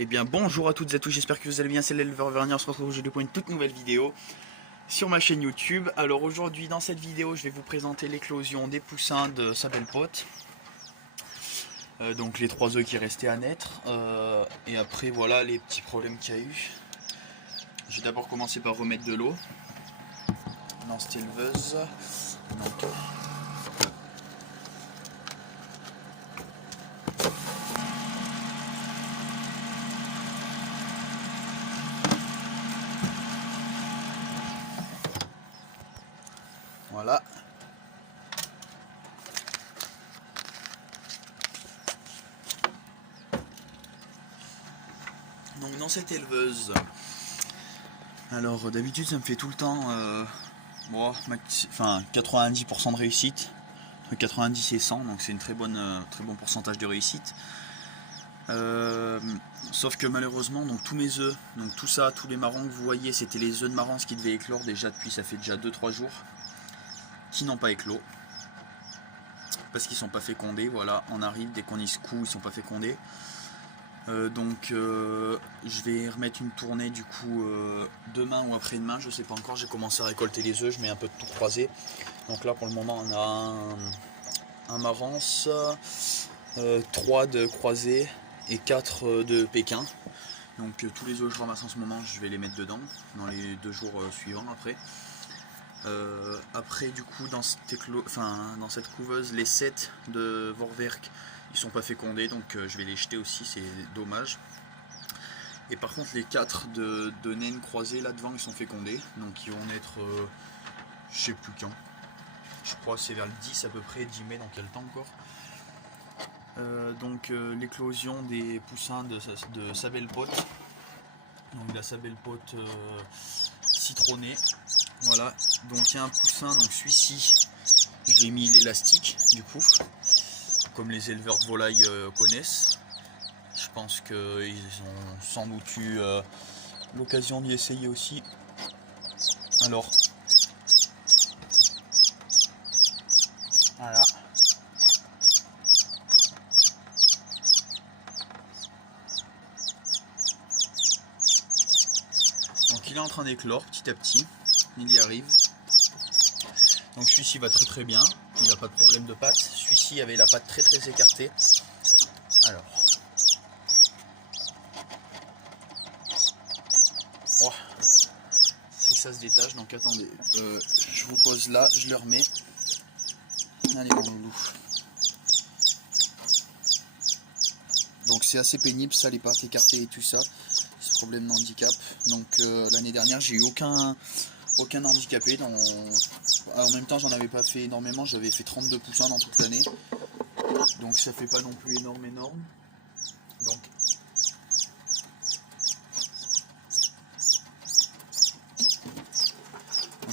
Eh bien bonjour à toutes et à tous, j'espère que vous allez bien, c'est l'éleveur Vernier, on se retrouve aujourd'hui pour une toute nouvelle vidéo sur ma chaîne YouTube. Alors aujourd'hui dans cette vidéo je vais vous présenter l'éclosion des poussins de Sabelpote. Donc les 3 œufs qui restaient à naître, et après voilà les petits problèmes qu'il y a eu. Je vais d'abord commencer par remettre de l'eau dans cette éleveuse. Donc, voilà. Donc dans cette éleveuse, alors d'habitude ça me fait tout le temps bon, 90% de réussite, entre 90 et 100, donc c'est une très bon pourcentage de réussite. Sauf que malheureusement, donc tous mes œufs, donc tout ça, tous les marrons que vous voyez, c'était les œufs de marrons qui devaient éclore déjà depuis, ça fait déjà 2-3 jours, qui n'ont pas éclos, parce qu'ils sont pas fécondés. Voilà, on arrive, dès qu'on y secoue, ils sont pas fécondés. Je vais remettre une tournée du coup demain ou après-demain, je sais pas encore. J'ai commencé à récolter les œufs, je mets un peu de tout croisé. Donc là pour le moment on a un marrance, 3 de croisé et 4 de Pékin. Donc tous les œufs que je ramasse en ce moment, je vais les mettre dedans dans les 2 jours suivants après. Après du coup dans cette couveuse, les 7 de Vorwerk ils sont pas fécondés, donc je vais les jeter aussi, c'est dommage. Et par contre les 4 de naines croisées là devant ils sont fécondés, donc ils vont naître je sais plus quand. Je crois que c'est vers le 10 à peu près, 10 mai, dans quel temps encore. L'éclosion des poussins de Sabelpote, donc la Sabelpote citronnée. Voilà, donc il y a un poussin, donc celui-ci, j'ai mis l'élastique du coup, comme les éleveurs de volailles connaissent. Je pense qu'ils ont sans doute eu l'occasion d'y essayer aussi. Alors, voilà. Donc il est en train d'éclore petit à petit, il y arrive. Donc celui-ci va très très bien, il n'a pas de problème de patte. Celui-ci avait la patte très très écartée. Alors, oh, c'est que ça se détache, donc attendez, je vous pose là, je le remets. Allez mon loulou. Donc c'est assez pénible ça, les pattes écartées et tout ça, ce problème d'handicap. Donc l'année dernière j'ai eu aucun handicapé. En même temps j'en avais pas fait énormément, j'avais fait 32 poussins dans toute l'année. Donc ça fait pas non plus énorme. Donc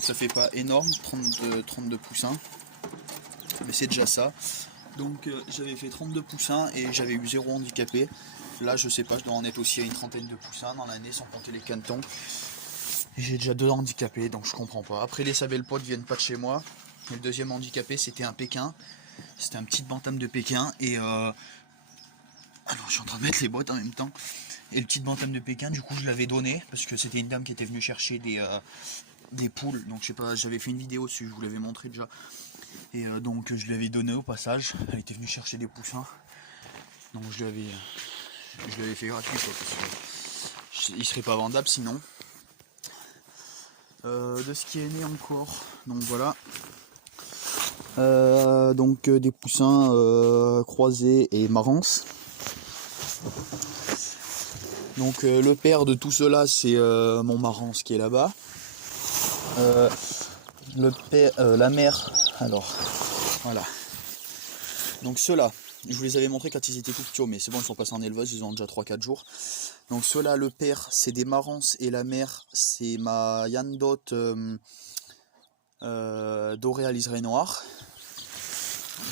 ça fait pas énorme, 32 poussins, mais c'est déjà ça. Donc j'avais fait 32 poussins et j'avais eu 0 handicapé. Là je sais pas, je dois en être aussi à une trentaine de poussins dans l'année sans compter les cantons. J'ai déjà 2 handicapés, donc je comprends pas. Après les Sabelpote viennent pas de chez moi. Et le deuxième handicapé c'était un Pékin. C'était un petit bantam de Pékin. Et alors je suis en train de mettre les boîtes en même temps. Et le petit bantam de Pékin, du coup je l'avais donné parce que c'était une dame qui était venue chercher des poules. Donc je sais pas, j'avais fait une vidéo dessus, je vous l'avais montré déjà. Et donc je lui avais donné au passage. Elle était venue chercher des poussins. Donc je lui avais fait gratuit quoi, parce qu'il serait pas vendable sinon. De ce qui est né encore, donc voilà. Des poussins croisés et marrants. Donc le père de tout cela c'est mon marrance qui est là-bas. La mère, alors voilà. Donc ceux-là, je vous les avais montrés quand ils étaient tout petits, mais c'est bon, ils sont passés en élevage, ils ont déjà 3-4 jours. Donc ceux-là, le père c'est des marrances et la mère c'est ma Yandot dorée à liseré noir.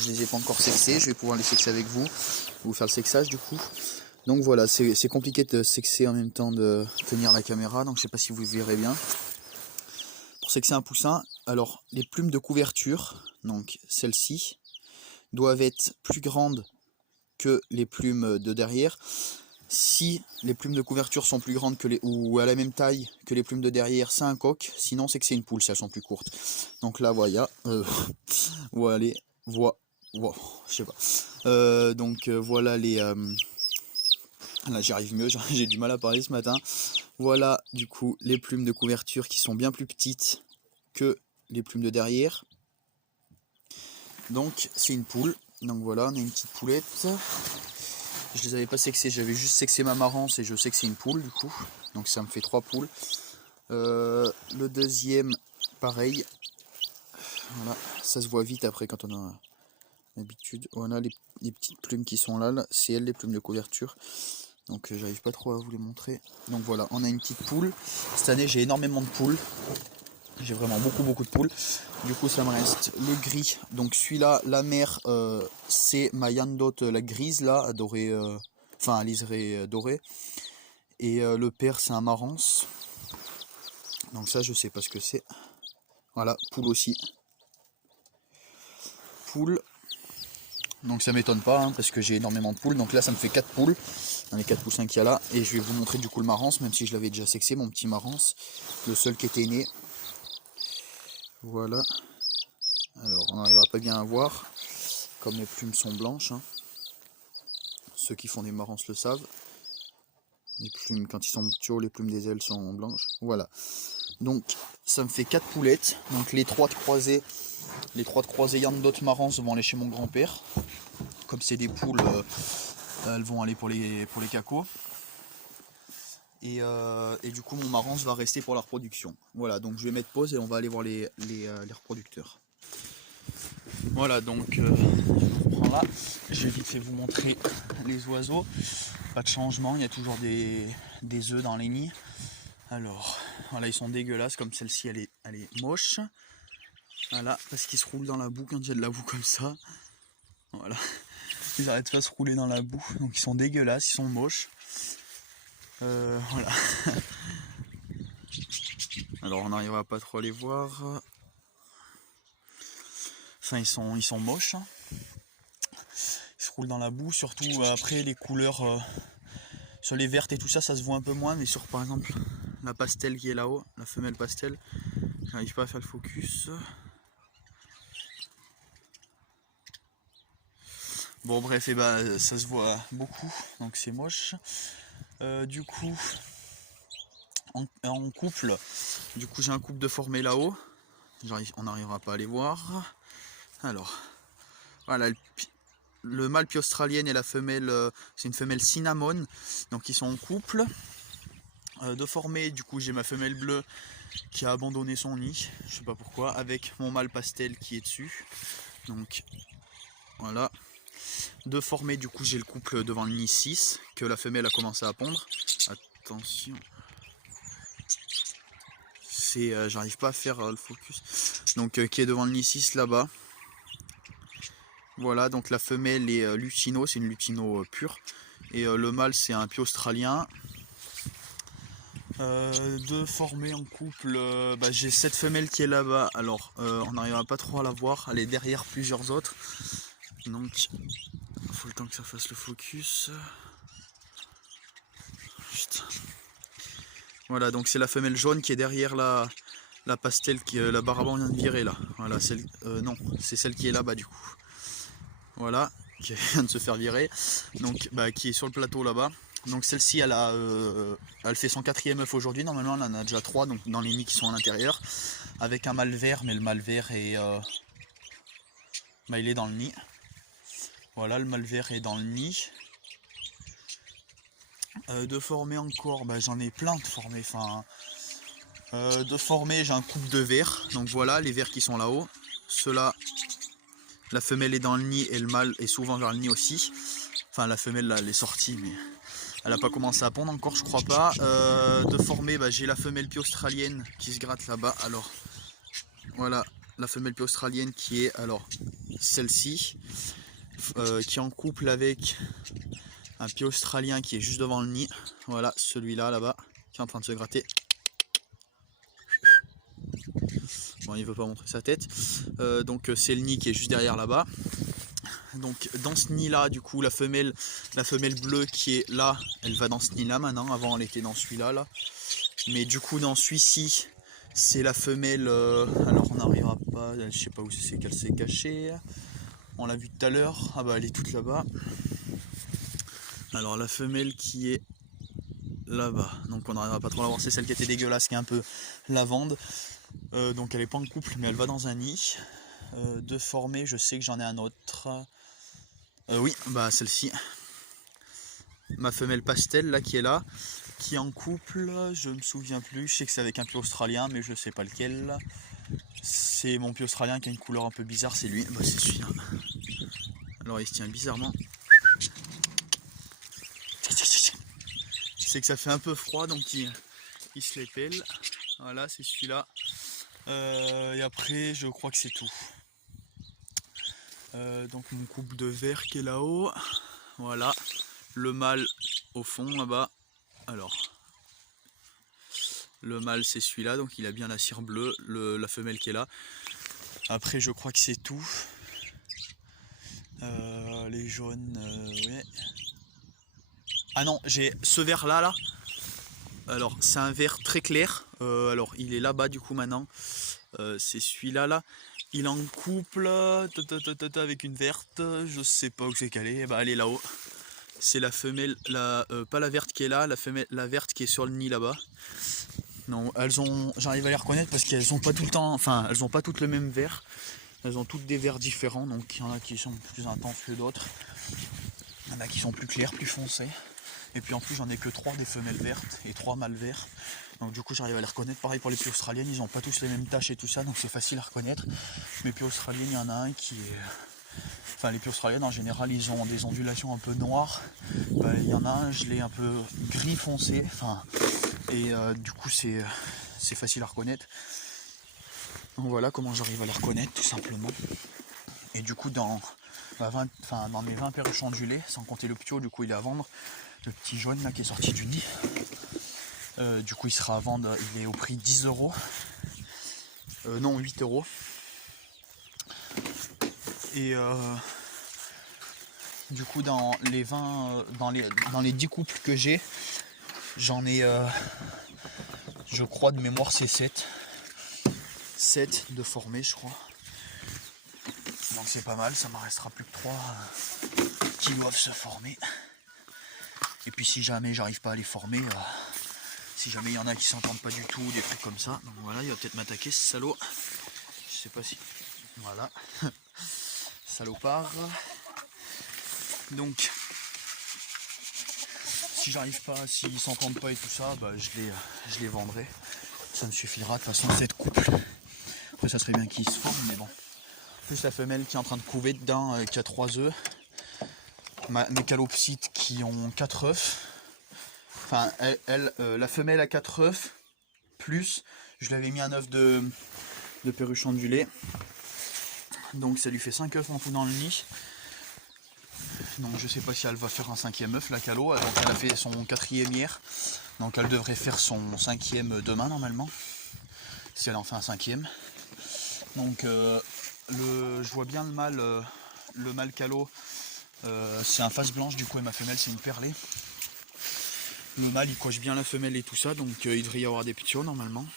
Je les ai pas encore sexés, je vais pouvoir les sexer avec vous, vous faire le sexage du coup. Donc voilà, c'est compliqué de sexer en même temps de tenir la caméra, donc je sais pas si vous verrez bien. Pour sexer un poussin, alors les plumes de couverture, donc celles-ci, doivent être plus grandes que les plumes de derrière. Si les plumes de couverture sont plus grandes que ou à la même taille que les plumes de derrière, c'est un coq. Sinon, c'est que c'est une poule si elles sont plus courtes. Donc là, voilà. Voilà, je sais pas. Voilà les. Là, j'y arrive mieux. J'ai du mal à parler ce matin. Voilà, du coup, les plumes de couverture qui sont bien plus petites que les plumes de derrière. Donc, c'est une poule. Donc voilà, on a une petite poulette. Je les avais pas sexées, j'avais juste sexé ma marrance et je sais que c'est une poule du coup. Donc ça me fait 3 poules. Le deuxième, pareil. Voilà, ça se voit vite après quand on a l'habitude. On a les petites plumes qui sont là, c'est elles les plumes de couverture. Donc j'arrive pas trop à vous les montrer. Donc voilà, on a une petite poule. Cette année j'ai énormément de poules. J'ai vraiment beaucoup de poules. Du coup ça me reste le gris. Donc celui-là, la mère, c'est ma Yandotte, la grise là, dorée, enfin liserée dorée. Et le père c'est un marrance. Donc ça je sais pas ce que c'est. Voilà, poule aussi. Poule. Donc ça m'étonne pas hein, parce que j'ai énormément de poules. Donc là ça me fait 4 poules. Dans les 4 poussins qu'il y a là. Et je vais vous montrer du coup le marrance, même si je l'avais déjà sexé, mon petit marrance. Le seul qui était né. Voilà. Alors on n'arrivera pas bien à voir. Comme les plumes sont blanches. Hein. Ceux qui font des marances le savent. Les plumes, quand ils sont petits, les plumes des ailes sont blanches. Voilà. Donc ça me fait 4 poulettes. Donc les 3 de croisées Yandotte marrance vont aller chez mon grand-père. Comme c'est des poules, elles vont aller pour les cacos. Et du coup mon marrance va rester pour la reproduction. Voilà, donc je vais mettre pause et on va aller voir les reproducteurs. Voilà, donc je reprends là. Je vais vite fait vous montrer les oiseaux. Pas de changement, il y a toujours des œufs dans les nids. Alors, voilà, ils sont dégueulasses, comme celle-ci, elle est moche. Voilà, parce qu'ils se roulent dans la boue quand il y a de la boue comme ça. Voilà, ils arrêtent pas de se rouler dans la boue, donc ils sont dégueulasses, ils sont moches. Voilà. Alors on n'arrivera pas trop à les voir. Enfin ils sont moches. Ils se roulent dans la boue, surtout après les couleurs sur les vertes et tout ça, ça se voit un peu moins, mais sur par exemple la pastel qui est là-haut, la femelle pastel, j'arrive pas à faire le focus. Bon bref, et bah, ça se voit beaucoup, donc c'est moche. Du coup, en couple, du coup j'ai un couple de formé là-haut. On n'arrivera pas à les voir. Alors, voilà, le mâle pie australienne et la femelle, c'est une femelle cinnamon, donc ils sont en couple. De formé, du coup j'ai ma femelle bleue qui a abandonné son nid, je sais pas pourquoi, avec mon mâle pastel qui est dessus. Donc voilà. De formé, du coup j'ai le couple devant le nid 6, que la femelle a commencé à pondre. Attention. J'arrive pas à faire le focus. Donc qui est devant le nid 6 là-bas. Voilà, donc la femelle est lutino, c'est une lutino pure. Et le mâle c'est un pie australien. De former en couple, j'ai cette femelle qui est là-bas. Alors on n'arrivera pas trop à la voir, elle est derrière plusieurs autres. Donc il faut le temps que ça fasse le focus. Putain. Voilà, donc c'est la femelle jaune qui est derrière la pastel, la baraban vient de virer là. Voilà, non, c'est celle qui est là-bas du coup. Voilà, qui vient de se faire virer. Donc qui est sur le plateau là-bas. Donc celle-ci, elle fait son 4e œuf aujourd'hui. Normalement, elle en a déjà 3 donc dans les nids qui sont à l'intérieur. Avec un mâle vert, mais le mâle vert est, il est dans le nid. Voilà, le mâle vert est dans le nid. De former encore, j'en ai plein de formés. Enfin, de former, j'ai un couple de vers. Donc voilà, les vers qui sont là-haut. Ceux-là, la femelle est dans le nid et le mâle est souvent vers le nid aussi. Enfin, la femelle, là, elle est sortie, mais elle n'a pas commencé à pondre encore, je crois pas. De former, j'ai la femelle pie australienne qui se gratte là-bas. Alors, voilà, la femelle pie australienne qui est, alors, celle-ci, qui est en couple avec un pie australien qui est juste devant le nid. Voilà, celui-là, là-bas, qui est en train de se gratter. Bon, il veut pas montrer sa tête. Donc, c'est le nid qui est juste derrière là-bas. Donc dans ce nid là, du coup la femelle bleue qui est là, elle va dans ce nid là maintenant. Avant elle était dans celui-là là. Mais du coup dans celui-ci, c'est la femelle. Alors on n'arrivera pas, je sais pas où c'est qu'elle s'est cachée. On l'a vu tout à l'heure. Ah bah elle est toute là-bas. Alors la femelle qui est là-bas, donc on n'arrivera pas trop à la voir, c'est celle qui était dégueulasse, qui est un peu lavande. Donc elle est pas en couple, mais elle va dans un nid. De former, je sais que j'en ai un autre. Oui, bah celle-ci. Ma femelle pastel là qui est là, qui est en couple, je me souviens plus. Je sais que c'est avec un pied australien, mais je sais pas lequel. C'est mon pied australien qui a une couleur un peu bizarre, c'est lui. Bah c'est celui-là. Alors il se tient bizarrement. C'est que ça fait un peu froid, donc il se les pèle. Voilà, c'est celui-là. Et après, je crois que c'est tout. Donc mon couple de vert qui est là-haut. Voilà. Le mâle au fond là-bas. Alors, le mâle c'est celui-là, donc il a bien la cire bleue. La femelle qui est là. Après, je crois que c'est tout. Les jaunes, ouais. Ah non, j'ai ce vert là. Alors, c'est un vert très clair. Alors, il est là-bas du coup maintenant. C'est celui-là là. Il est en couple avec une verte. Je sais pas où c'est qu'elle est. Bah, elle est là-haut. C'est la femelle, pas la verte qui est là, la verte qui est sur le nid là-bas. Non, j'arrive à les reconnaître parce qu'elles ont pas tout le temps, enfin, elles ont pas toutes le même vert. Elles ont toutes des verts différents, donc il y en a qui sont plus intenses que d'autres. Il y en a qui sont plus clairs, plus foncés. Et puis en plus j'en ai que 3 des femelles vertes et 3 mâles verts. Donc du coup j'arrive à les reconnaître. Pareil pour les pieds australiennes, ils n'ont pas tous les mêmes taches et tout ça, donc c'est facile à reconnaître. Mais pieds australiennes, il y en a un qui est... Enfin les pieds australiennes en général ils ont des ondulations un peu noires. Bah, il y en a un, je l'ai un peu gris foncé. Enfin, et du coup c'est facile à reconnaître. Donc voilà comment j'arrive à les reconnaître tout simplement. Et du coup dans mes 20 perruches ondulées, sans compter le petit haut, du coup il est à vendre. Le petit jaune là qui est sorti du nid. Du coup il sera à vendre, il est au prix 10 euros. Non 8 euros. Et du coup dans les 20 dans les 10 couples que j'ai, j'en ai je crois de mémoire c'est 7 de formés je crois. Donc c'est pas mal, ça m'en restera plus que 3 qui doivent se former. Et puis si jamais j'arrive pas à les former, si jamais il y en a qui s'entendent pas du tout, des trucs comme ça, donc voilà, il va peut-être m'attaquer ce salaud. Je sais pas si... Voilà. Salopard. Donc si j'arrive pas, s'ils s'entendent pas et tout ça, bah, je les vendrai. Ça me suffira de toute façon cette couple. Après ça serait bien qu'ils se forment, mais bon. Plus la femelle qui est en train de couver dedans, qui a 3 œufs. Mes calopsites qui ont 4 œufs. Enfin, la femelle a 4 œufs. Plus, je lui avais mis un œuf de perruche ondulée. Donc ça lui fait 5 œufs en tout dans le nid. Donc je sais pas si elle va faire un 5e œuf, la calo. Donc elle a fait son 4e hier. Donc elle devrait faire son 5e demain normalement. Si elle en fait un 5e. Donc je vois bien le mâle calo. C'est un face blanche du coup et ma femelle c'est une perlée. Le mâle il coche bien la femelle et tout ça, donc il devrait y avoir des petits normalement.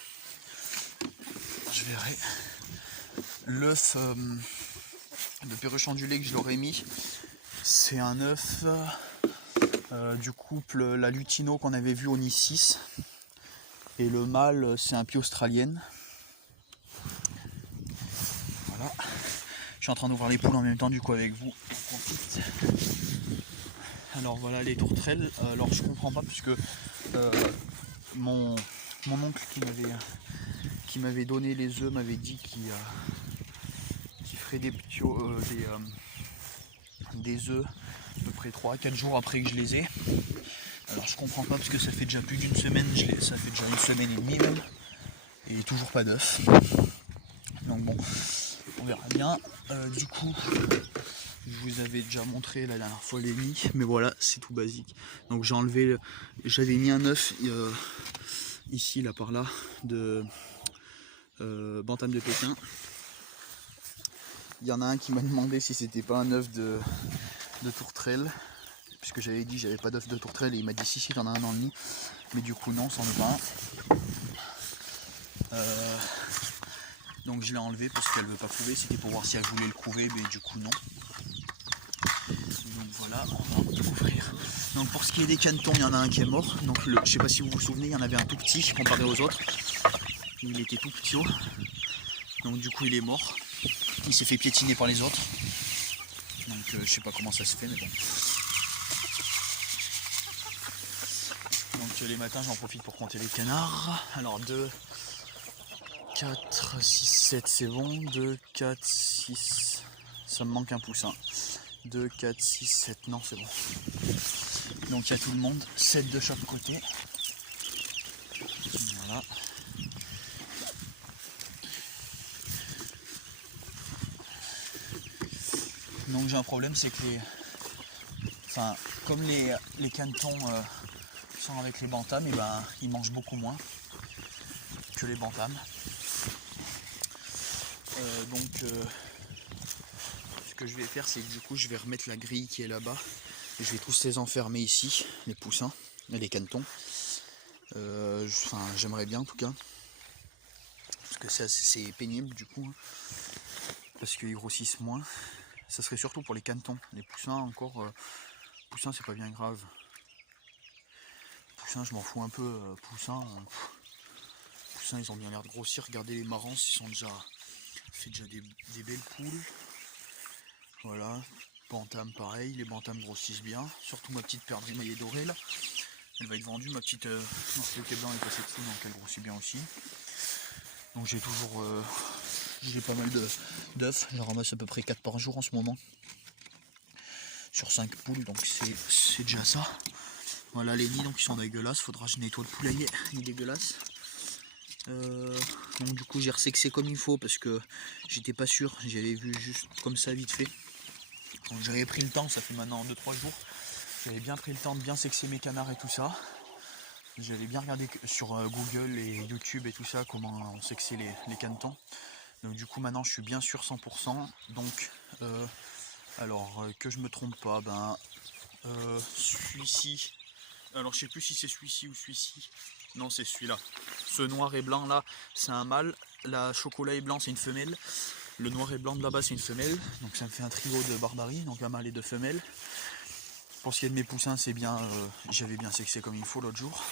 Je verrai. L'œuf de perruche ondulée que je l'aurais mis, c'est un œuf du couple la Lutino qu'on avait vu au nid 6. Et le mâle c'est un pied australienne. Voilà. Je suis en train d'ouvrir les poules en même temps du coup avec vous. Alors voilà les tourterelles. Alors je comprends pas puisque mon oncle qui m'avait donné les œufs m'avait dit qu'il ferait des petits des œufs à peu près 3 à 4 jours après que je les ai. Alors je comprends pas parce que ça fait déjà plus d'une semaine, ça fait déjà une semaine et demie même. Et toujours pas d'œufs. Donc bon, on verra bien. Du coup, je vous avais déjà montré la dernière fois les nids, mais voilà, c'est tout basique. Donc j'ai enlevé, j'avais mis un œuf ici, là par là, de bantam de Pékin. Il y en a un qui m'a demandé si c'était pas un œuf de tourterelle, puisque j'avais dit j'avais pas d'œuf de tourterelle, et il m'a dit si t'en as un dans le nid, mais du coup non, c'en est pas un. Donc je l'ai enlevé parce qu'elle veut pas couver, c'était pour voir si elle voulait le couver, mais du coup non. Donc voilà, on va couvrir. Donc pour ce qui est des canetons, il y en a un qui est mort. Donc je sais pas si vous vous souvenez, il y en avait un tout petit comparé aux autres. Il était tout petit haut. Donc du coup il est mort. Il s'est fait piétiner par les autres. Donc je sais pas comment ça se fait, mais bon. Donc les matins j'en profite pour compter les canards. Alors 2, 4, 6, 7 c'est bon. 2, 4, 6. Ça me manque un poussin. 2, 4, 6, 7. Non, c'est bon. Donc il y a tout le monde. 7 de chaque côté. Voilà. Donc j'ai un problème, c'est que comme les canetons sont avec les bantams, et ben ils mangent beaucoup moins que les bantams. Ce que je vais faire, c'est que du coup je vais remettre la grille qui est là-bas. Et je vais tous les enfermer ici, les poussins et les canetons. J'aimerais bien en tout cas. Parce que c'est pénible du coup. Hein, parce qu'ils grossissent moins. Ça serait surtout pour les canetons. Les poussins encore. Poussins c'est pas bien grave. Poussins je m'en fous un peu. Poussins ils ont bien l'air de grossir. Regardez les marances, ils sont déjà. Fait déjà des belles poules. Voilà. Bantam pareil, les bantams grossissent bien. Surtout ma petite perdrix maillée dorée là. Elle va être vendue, ma petite North-Coyote blanc est passée dessus, donc elle grossit bien aussi. Donc j'ai toujours j'ai pas mal d'œufs, j'en ramasse à peu près 4 par jour en ce moment. Sur 5 poules, donc c'est déjà ça. Voilà les nids, donc ils sont dégueulasses, faudra que je nettoie le poulailler, il est dégueulasse. Donc du coup j'ai resexé comme il faut parce que j'étais pas sûr, j'avais vu juste comme ça vite fait. Donc j'avais pris le temps, ça fait maintenant 2-3 jours. J'avais bien pris le temps de bien sexer mes canards et tout ça. J'avais bien regardé sur Google et YouTube et tout ça comment on sexait les canetons. Donc du coup maintenant je suis bien sûr 100%. Donc que je me trompe pas, celui-ci. Alors je sais plus si c'est celui-ci ou celui-ci. Non c'est celui-là. Ce noir et blanc là c'est un mâle. La chocolat et blanc c'est une femelle. Le noir et blanc de là-bas c'est une femelle. Donc ça me fait un trio de barbarie. Donc un mâle et 2 femelles. Pour ce qui est de mes poussins, c'est bien, j'avais bien sexé comme il faut l'autre jour.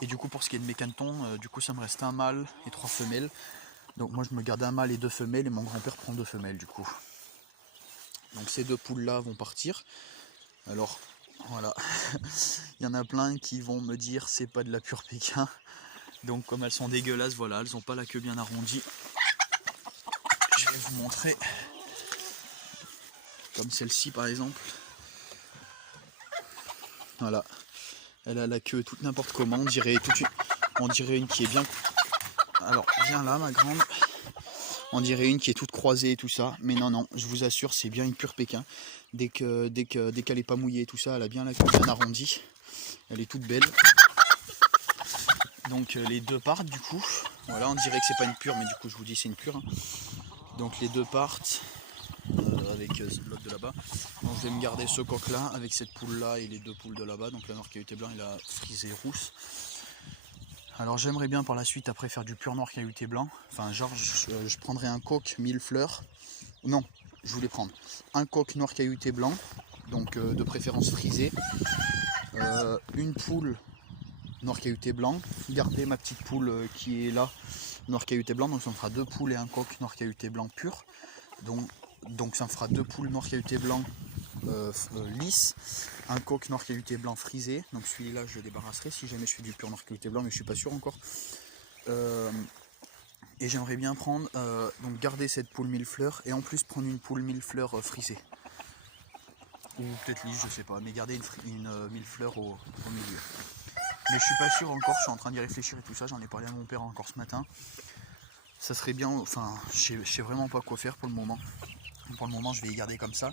Et du coup, pour ce qui est de mes canetons, du coup, ça me reste un mâle et 3 femelles. Donc moi, je me garde un mâle et 2 femelles, et mon grand-père prend 2 femelles du coup. Donc ces 2 poules-là vont partir. Alors, voilà. Il y en a plein qui vont me dire c'est pas de la pure Pékin. Donc comme elles sont dégueulasses, voilà, elles n'ont pas la queue bien arrondie. Je vais vous montrer. Comme celle-ci par exemple. Voilà, elle a la queue toute n'importe comment, on dirait une qui est bien. Alors viens là ma grande. On dirait une qui est toute croisée et tout ça, mais non, je vous assure, c'est bien une pure Pékin. Dès qu'elle est pas mouillée et tout ça, elle a bien la queue bien arrondie. Elle est toute belle. Donc les 2 partent du coup. Voilà, on dirait que c'est pas une pure, mais du coup je vous dis c'est une pure. Hein. Donc les 2 partent. Avec l'autre de là-bas. Donc je vais me garder ce coq là avec cette poule là et les 2 poules de là-bas, donc la North-Coyote blanc et la frisée rousse. Alors j'aimerais bien par la suite après faire du pur North-Coyote blanc, enfin genre je prendrais un coq 1000 fleurs, non je voulais prendre un coq North-Coyote blanc, donc de préférence frisé, une poule North-Coyote blanc, garder ma petite poule qui est là North-Coyote blanc, donc ça me fera 2 poules et un coq North-Coyote blanc pur. Donc ça me fera 2 poules North-Coyote blanc lisse, un coq North-Coyote blanc frisé. Donc celui-là je le débarrasserai si jamais je fais du pur North-Coyote blanc, mais je suis pas sûr encore. Et j'aimerais bien prendre, donc garder cette poule 1000 fleurs et en plus prendre une poule 1000 fleurs frisée. Ou peut-être lisse, je sais pas, mais garder une 1000 fleurs au milieu. Mais je suis pas sûr encore, je suis en train d'y réfléchir et tout ça, j'en ai parlé à mon père encore ce matin. Ça serait bien, enfin je sais vraiment pas quoi faire pour le moment. Pour le moment je vais y garder comme ça.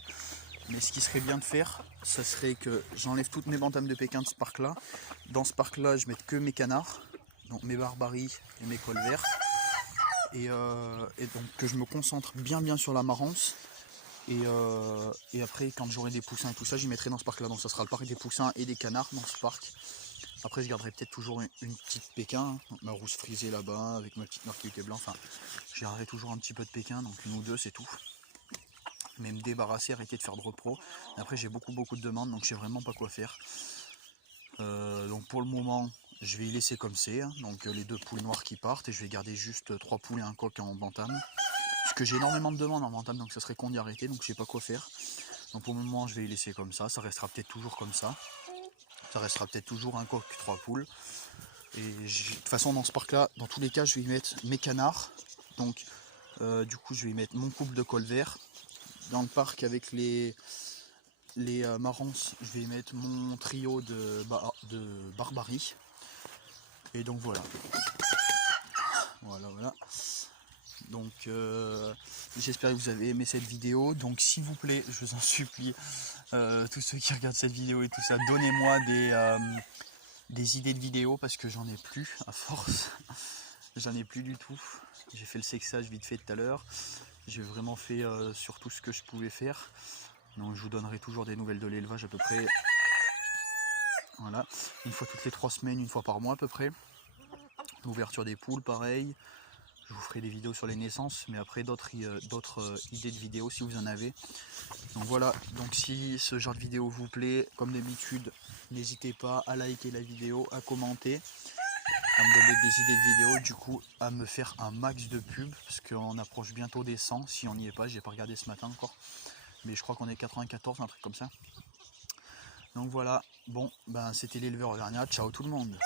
Mais ce qui serait bien de faire, ça serait que j'enlève toutes mes bantams de Pékin de ce parc là. Dans ce parc là je mette que mes canards, donc mes barbaries et mes colverts. et donc que je me concentre bien sur la marrance. Et après, quand j'aurai des poussins et tout ça, j'y mettrai dans ce parc là. Donc ça sera le parc des poussins et des canards dans ce parc. Après je garderai peut-être toujours une petite pékin, hein, ma rousse frisée là-bas avec ma petite marquette blanc. Enfin, je garderai toujours un petit peu de pékin, donc une ou deux c'est tout. Mais me débarrasser, arrêter de faire de repro. Et après j'ai beaucoup de demandes, donc je sais vraiment pas quoi faire. Donc pour le moment, je vais y laisser comme c'est, hein. Donc les 2 poules noires qui partent, et je vais garder juste 3 poules et un coq en bantam. Parce que j'ai énormément de demandes en bantam, donc ça serait con d'y arrêter, donc je sais pas quoi faire. Donc pour le moment, je vais y laisser comme ça restera peut-être toujours comme ça. Ça restera peut-être toujours un coq, 3 poules. Et de toute façon, dans ce parc-là, dans tous les cas, je vais y mettre mes canards. Donc du coup, je vais y mettre mon couple de colverts. Dans le parc avec les marances, je vais y mettre mon trio de barbarie. Et donc voilà. Voilà. Donc j'espère que vous avez aimé cette vidéo. Donc s'il vous plaît, je vous en supplie, tous ceux qui regardent cette vidéo et tout ça, donnez-moi des idées de vidéos parce que j'en ai plus à force. J'en ai plus du tout. J'ai fait le sexage vite fait tout à l'heure. J'ai vraiment fait sur tout ce que je pouvais faire. Donc je vous donnerai toujours des nouvelles de l'élevage à peu près. Voilà. Une fois toutes les 3 semaines, une fois par mois à peu près. L'ouverture des poules, pareil. Je vous ferai des vidéos sur les naissances, mais après d'autres idées de vidéos si vous en avez. Donc voilà, donc si ce genre de vidéo vous plaît, comme d'habitude, n'hésitez pas à liker la vidéo, à commenter, à me donner des idées de vidéos, du coup à me faire un max de pubs, parce qu'on approche bientôt des 100, si on n'y est pas, j'ai pas regardé ce matin encore, mais je crois qu'on est 94, un truc comme ça. Donc voilà, bon, ben c'était l'éleveur auvergnat, ciao tout le monde.